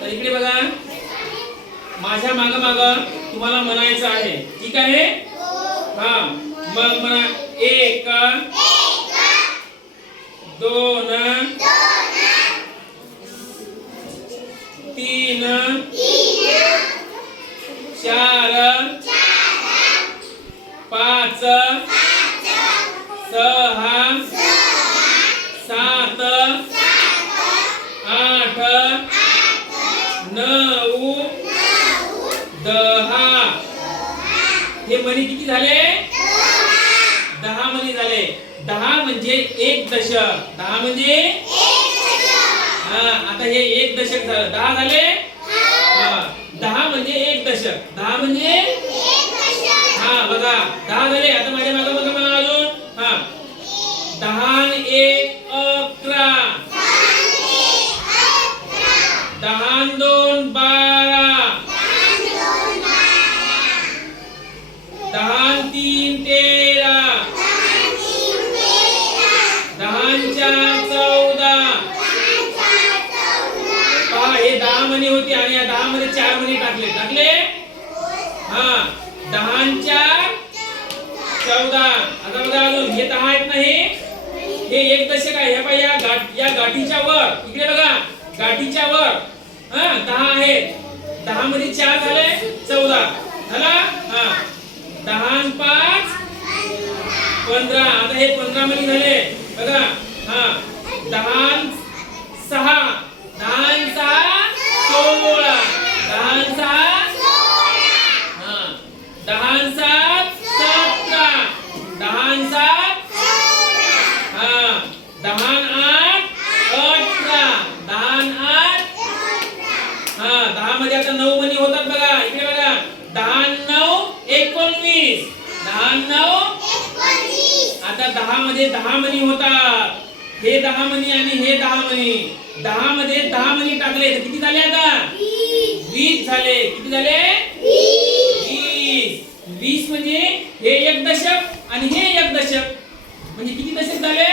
तर इकडे बघा. माझ्या माग माग तुम्हाला म्हणायचं आहे. ठीक आहे? हा. मग म्हणा एक दोन तीन चार दशक. दहा म्हणजे? हा आता हे एक दशक झालं. दहा झाले? मणी होती आणि या दहा मध्ये चार मणी टाकले. टाकले? हा. दहा चार चौदा. आता बघा अजून. हे दहा आहेत ना हे? हे एक दशक आहे. हे पाह्या या गाठ या गाठीच्या वर. इकडे बघा. गाठीच्या वर. हा दहा आहेत. दहा मध्ये चार झाले. चौदा. झाला? हा. दहा पाच. पंधरा. आता हे पंधरा मध्ये झाले. बघा. हा. दहा सहा दहा आणि सहा सोळा दहा आणि सहा हा दहा आणि सात सतरा दहा आणि सात हा दहा आणि आठ अठरा दहा आणि आठ हा दहा मध्ये आता नऊ मनी होतात बघा इकडे बघा. दहा नऊ एकोणवीस. दहा नऊ आता दहा मध्ये दहा मणी होतात. हे दहा मणी आणि हे दहा मणी. दहा मध्ये दहा मनी टाकले तर किती झाले आता? वीस झाले. किती झाले? वीस. वीस म्हणजे हे एक दशक आणि हे एक दशक. म्हणजे किती दशक झाले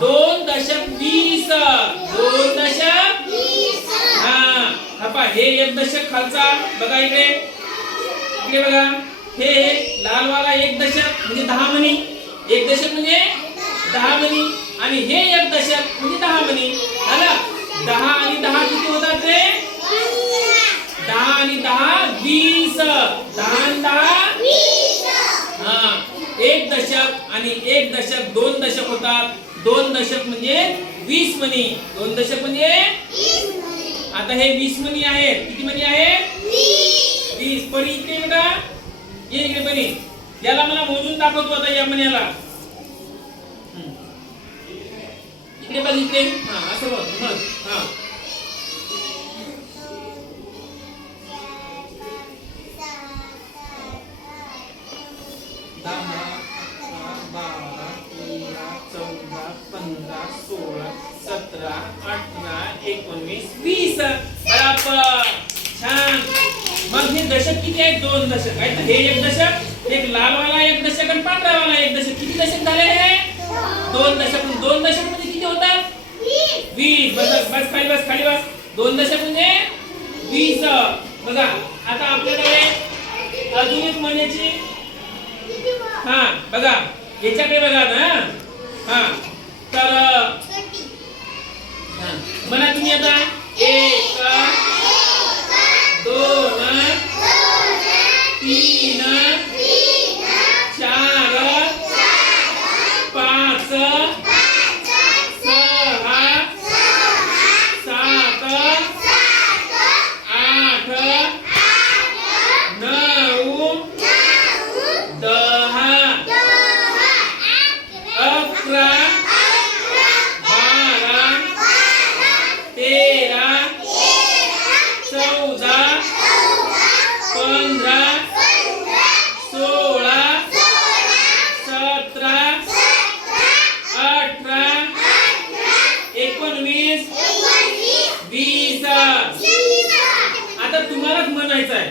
दोन दशक वीस दोन दशक हा हा पहा हे एक दशक खालचा. बघा इकडे. इकडे बघा. हे लाल वाला एक दशक म्हणजे दहा मणी. एक दशक म्हणजे दहा मणी. आणि हे एक दशक म्हणजे दहा मणी. झालं? दहा आणि दहा किती होतात रे? दहा आणि दहा वीस. दहा आणि दहा? हा. एक दशक आणि एक दशक दोन दशक होतात. दोन दशक म्हणजे वीस मणी. दोन दशक म्हणजे आता हे वीस मनी आहेत. किती मनी आहेत? वीस. परी इकडे बेटा ये इकडे परी. याला मला मोजून दाखवतो आता या मण्याला. इकडे बघ इकडे हा असं बघ. बघ. हा. बस खाली बस खाली बस. दोन दशक म्हणजे वीस. बघा आता आपल्याकडे अजून एक महिन्याची हा बघा. याच्याकडे बघा ना हा. तर हा, म्हणा तुम्ही आता. एक दोन तीन चार पाच सहा सात आठ नऊ दहा अकरा बारा तेरा चौदा पंधरा सोळा सतरा अठरा एकोणवीस वीस आता तुम्हालाच म्हणायचं आहे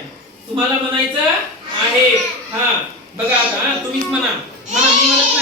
तुम्हाला म्हणायचं आहे. हा बघा आता तुम्हीच म्हणा. म्हणा मी म्हणत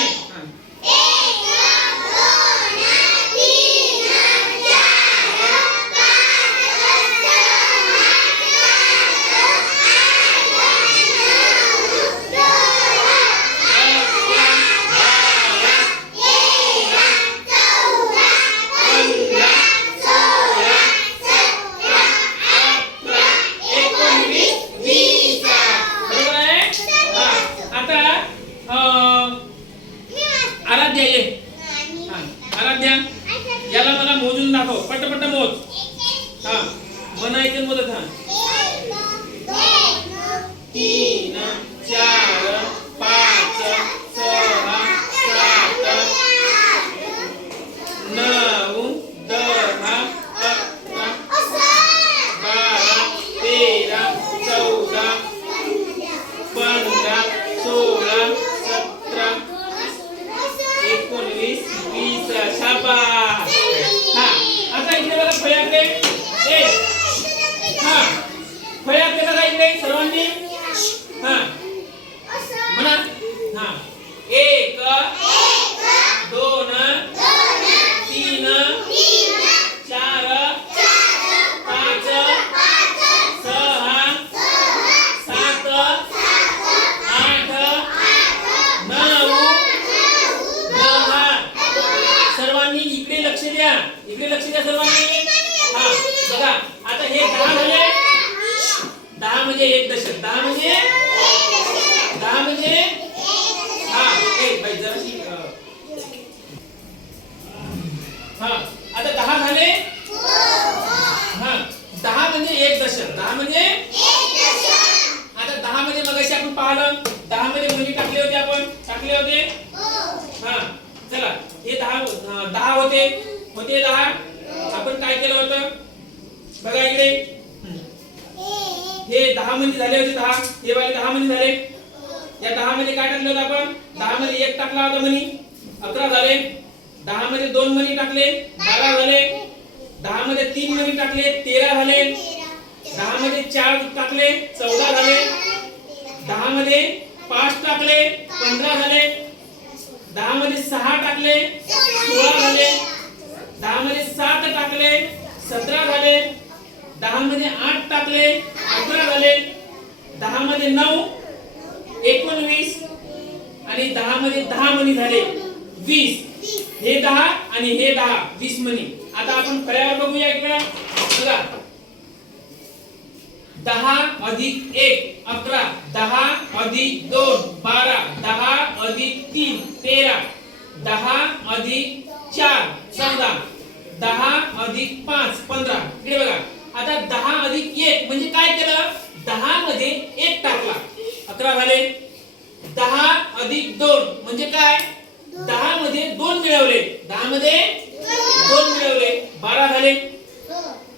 हे दहा मध्ये झाले होते दहा. हे वाले दहा मध्ये झाले. या दहा मध्ये काय टाकलं होतं आपण? दहा मध्ये एक टाकला होता मनी. अकरा झाले. दहा मध्ये दोन मनी टाकले. बारा झाले. दहा मध्ये तीन मनी टाकले. तेरा झाले. दहा मध्ये चार टाकले. चौदा झाले. दहा मध्ये पाच टाकले. पंधरा झाले. दहा मध्ये सहा टाकले. सोळा झाले. दहा मध्ये सात टाकले. सतरा झाले. दहा मध्ये आठ टाकले. अकरा झाले दहा मध्ये नऊ एकोणवीस आणि दहा मध्ये दहा मनी झाले वीस. हे दहा आणि हे दहा वीस मनी आता आपण फळ्यावर बघूया एक वेळा. बघा. दहा अधिक एक अकरा. दहा अधिक दोन बारा. दहा अधिक तीन तेरा. दहा अधिक चार चौदा. दहा अधिक पाच पंधरा इकडे बघा आता दहा अधिक एक म्हणजे काय केलं दहा मध्ये एक टाकला अकरा झाले दहा अधिक दोन म्हणजे काय? दहा मध्ये दोन मिळवले. दहा मध्ये दोन मिळवले. बारा झाले.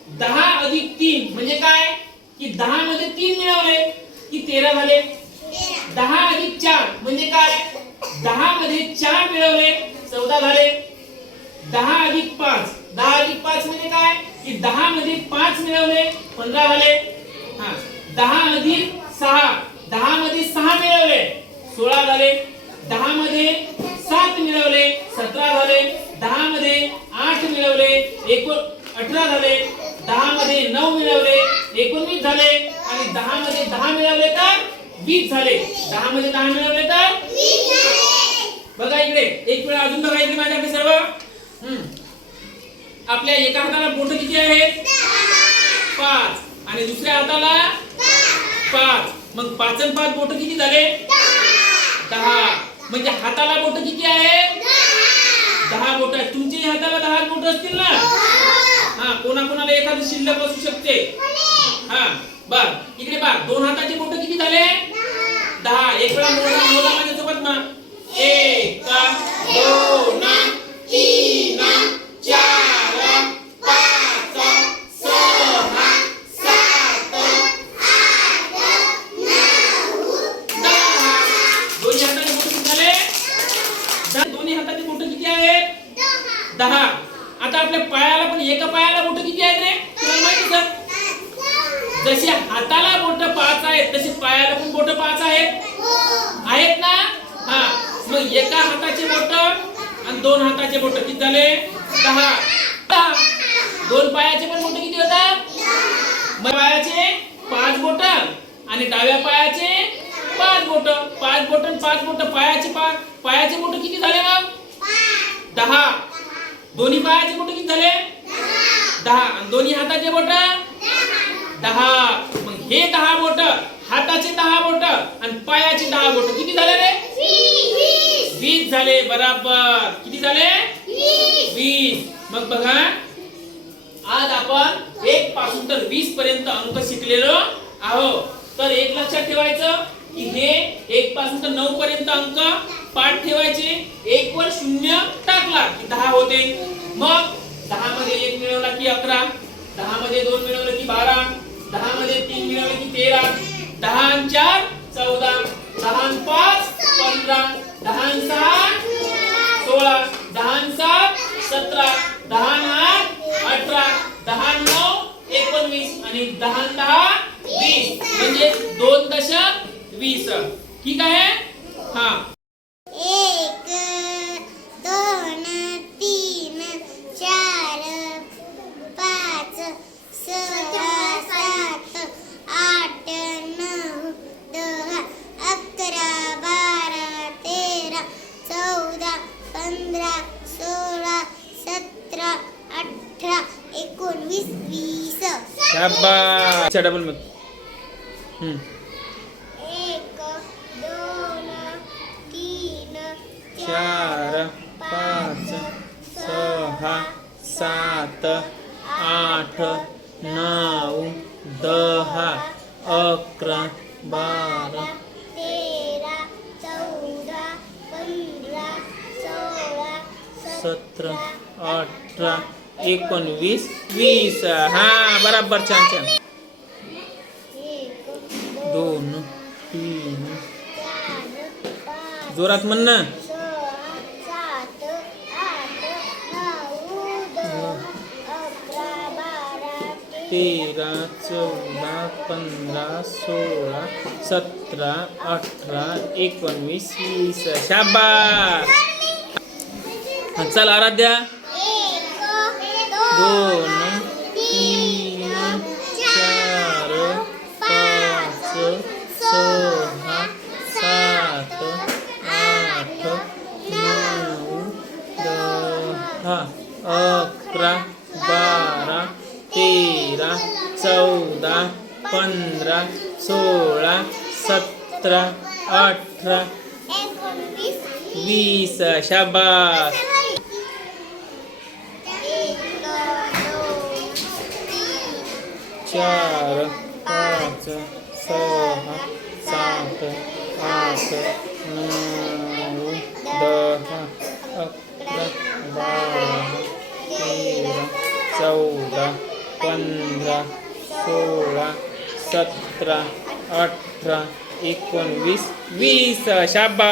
दहा अधिक तीन म्हणजे काय? की दहा मध्ये तीन मिळवले. की तेरा झाले. दहा अधिक चार म्हणजे काय? दहा मध्ये चार मिळवले. चौदा झाले. दहा अधिक पाच. दहा अधिक पाच म्हणजे काय? की दहा मध्ये पाच मिळवले. पंधरा झाले. हा. दहा अधिक सहा. दहा मध्ये सहा मिळवले. सोळा झाले दहा मध्ये सात मिळवले सतरा झाले दहा मध्ये आठ मिळवले एकोण अठरा झाले दहा मध्ये नऊ मिळवले एकोणवीस झाले आणि दहा मध्ये दहा मिळवले तर वीस झाले. दहा मध्ये दहा मिळवले तर बघा इकडे एक वेळा अजून बघा इकडे माझ्याकडे सर्व. आपल्या एका हाताला बोट किती आहेत पाच. आणि दुसऱ्या हाताला पाच. मग पाच आणि पाच बोट किती झाले? दहा. म्हणजे हाताला बोट किती आहे? दहा बोट आहेत. तुमच्याही हाताला दहा बोट असतील ना? हा कोणा कोणाला एखादी शिल्लक असू शकते. हा बर. इकडे बा दोन हाताचे बोट किती झाले? दहा. एक वेळा मोजा मोजा माझ्यासोबत ना. एक दोन तीन. दहा. आता आपल्या पायाला पण एका पायाला बोट किती आहेत रे? तुला माहिती सर जशी हाताला बोट पाच आहेत तशी पायाला पण बोट पाच आहेत. आहेत ना? हा. मग एका हाताचे बोट आणि दोन हाताचे बोट किती झाले? दहा. दहा. दोन पायाचे पण बोट किती होतात? मग पायाचे पाच बोट आणि डाव्या पायाचे पाच बोट. पाच बोट पाच बोट. पायाचे पाच पायाचे बोट किती झाले मग? दहा. दोन्ही पायाचे बोट किती झाले? दहा. आणि दोन्ही हाताचे बोट? दहा. मग हे दहा बोट हाताचे दहा बोट आणि पायाचे दहा बोट किती झाले रे? वीस. झाले बराबर. किती झाले? वीस. मग बघा. आज आपण एक पासून तर वीस पर्यंत अंक शिकलेलो आहोत तर एक लक्षात ठेवायचं की हे एक पासून तर नऊ पर्यंत अंक पाठ ठेवायचे. एक वर शून्य लागला की दहा होते. मग दहा मध्ये एक मिळवला की अकरा दहा मध्ये दोन मिळवलं की बारा दहा मध्ये तीन मिळवलं की तेरा दहा चार चौदा दहा पाच पंधरा दहा सहा सोळा दहा सात सतरा दहा आठ अठरा दहा नऊ एकोणवीस आणि दहा दहा वीस. म्हणजे दोन दशक वीस. ठीक आहे? हा. अब्बा. डबल मग. एक दोन तीन चार पाच सहा सात आठ नऊ दहा अकरा बारा. तेरा चौदा पंधरा सोळा सतरा अठरा एकोणवीस वीस. हा बराबर छान छान. दोन तीन. जोरात म्हण ना. तेरा चौदा पंधरा सोळा सतरा अठरा एकोणवीस वीस. शाबा हा, चल आराध्या. दोन तीन चार पाच सहा सात आठ नऊ दहा अकरा बारा तेरा चौदा पंधरा सोळा सतरा अठरा वीस शाबा एक दोन तीन चार पाच सहा सात आठ नऊ दहा अकरा बारा तेरा चौदा पंधरा सोळा सतरा अठरा एकोणवीस वीस शाबा